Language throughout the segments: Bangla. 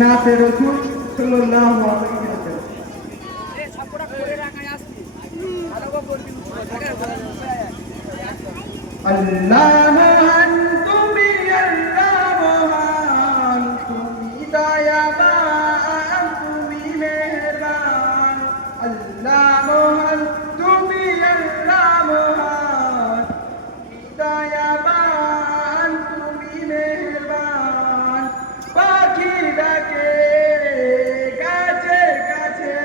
নাতে রাসূল সাল্লাল্লাহু আলাইহি ওয়াসাল্লাম। আল্লাহ মহান তুমি, আল্লাহ মহান তুমি, দয়াবান তুমি, মেহেরবান। আল্লাহ মহান তুমি, আল্লাহ মহান তুমি, দয়াবান তুমি, মেহেরবান। পাখি ডাকে গাছের কাছে,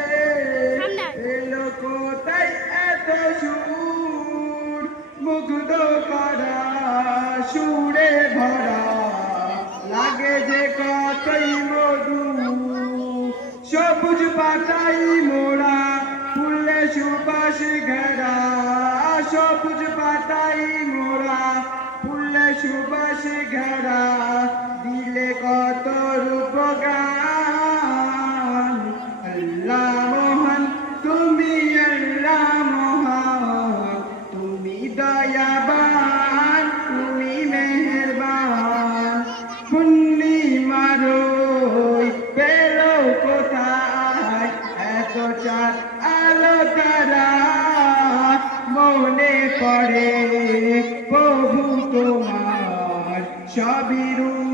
এলো কোথায় এত সুর, মুগ্ধ করা সুরে ভরা, লাগে যে কতই মধু। সবুজ পাতাই মোড়া, ফুলে সুবাস ঘেরা, সবুজ পাতাই মোড়া, ফুলে সুবাস ঘেরা, দিলে কত রূপগান। আল্লাহ মহান তুমি, আল্লাহ মহান তুমি, দয়াবান তুমি, মেহেরবান। পূর্ণিমার ওই পেল কোথায় এত চাঁদ আলো তারা, মনে পড়ে প্রভু তোমার সবই রূপ।